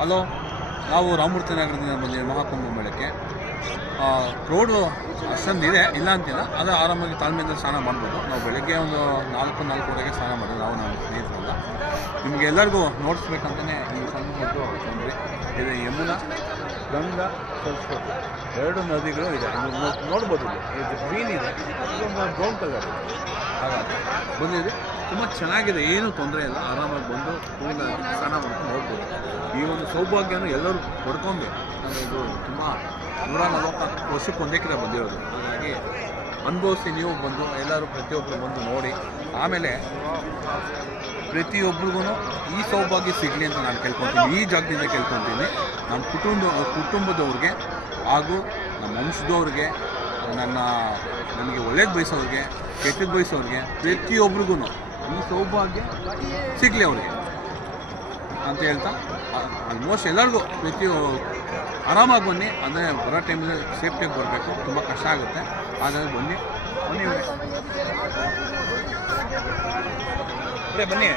Hello, ನಾವು ರಾಮಮೂರ್ತಿ ನಗರದಿಂದ ಬಂದಿದ್ದೀವಿ ಮಹಾಕುಂಭ ಮೇಳಕ್ಕೆ. ರೋಡು ಅಷ್ಟೊಂದಿದೆ, ಇಲ್ಲ ಅಂತಿಲ್ಲ, ಆದರೆ ಆರಾಮಾಗಿ ತಾಳ್ಮೆಯಿಂದ ಸ್ನಾನ ಮಾಡ್ಬೋದು. ನಾವು ಬೆಳಗ್ಗೆ ಒಂದು 4-4:30 ಸ್ನಾನ ಮಾಡೋದು, ನಾವು ನಮ್ಮ ಸ್ನೇಹಿತರೆಲ್ಲ. ನಿಮಗೆ ಎಲ್ಲರಿಗೂ ನೋಡಿಸ್ಬೇಕಂತಲೇ ಈ ಸಂದರ್ಭದ್ದು ಬಂದರೆ, ಇದು ಯಮುನಾ, ಗಂಗಾ, ಸರಸ್ವತಿ 2 ನದಿಗಳು ಇದೆ. ನೋಡ್ಬೋದು, ಇದು ಗ್ರೀನ್ ಇದೆ, ಇದೊಂದು ಬ್ರೌನ್ ಕಲರ್. ಹಾಗಾಗಿ ಬಂದಿದೆ, ತುಂಬ ಚೆನ್ನಾಗಿದೆ, ಏನೂ ತೊಂದರೆ ಇಲ್ಲ. ಆರಾಮಾಗಿ ಬಂದು ಕೂಲಾಗಿ ಸ್ನಾನ ಮಾಡ್ಕೊಂಡು ಹೋಗ್ಬೋದು. ಈ ಒಂದು ಸೌಭಾಗ್ಯನೂ ಎಲ್ಲರೂ ಪಡ್ಕೊಬೇಕು. ಅಂದರೆ ಇದು ತುಂಬ 144 ವರ್ಷಕ್ಕೆ ಒಂದೇ ಕಡೆ ಬಂದಿರೋದು. ಹಾಗಾಗಿ ಅನುಭವಿಸಿ ನೀವು ಬಂದು ಎಲ್ಲರೂ ಪ್ರತಿಯೊಬ್ಬರು ಬಂದು ನೋಡಿ. ಆಮೇಲೆ ಪ್ರತಿಯೊಬ್ಬರಿಗೂ ಈ ಸೌಭಾಗ್ಯ ಸಿಗಲಿ ಅಂತ ನಾನು ಕೇಳ್ಕೊತೀನಿ, ಈ ಜಾಗದಿಂದ ಕೇಳ್ಕೊತೀನಿ. ನಮ್ಮ ಕುಟುಂಬದವ್ರಿಗೆ ಹಾಗೂ ನಮ್ಮ ವಂಶದವ್ರಿಗೆ, ನನಗೆ ಒಳ್ಳೇದು ಬಯಸೋರಿಗೆ, ಕೆಟ್ಟದ್ದು ಬಯಸೋರಿಗೆ, ಪ್ರತಿಯೊಬ್ರಿಗೂ ಈ ಸೌಭಾಗ್ಯ ಸಿಗಲಿ ಅವ್ರಿಗೆ ಅಂತ ಹೇಳ್ತಾ, ಆಲ್ಮೋಸ್ಟ್ ಎಲ್ಲರಿಗೂ ಆರಾಮಾಗಿ ಬನ್ನಿ. ಅಂದರೆ ಬರೋ ಟೈಮಲ್ಲಿ ಸೇಫ್ಟಿಯಾಗಿ ಬರಬೇಕು, ತುಂಬ ಕಷ್ಟ ಆಗುತ್ತೆ. ಹಾಗಾಗಿ ಬನ್ನಿ ಬನ್ನಿ.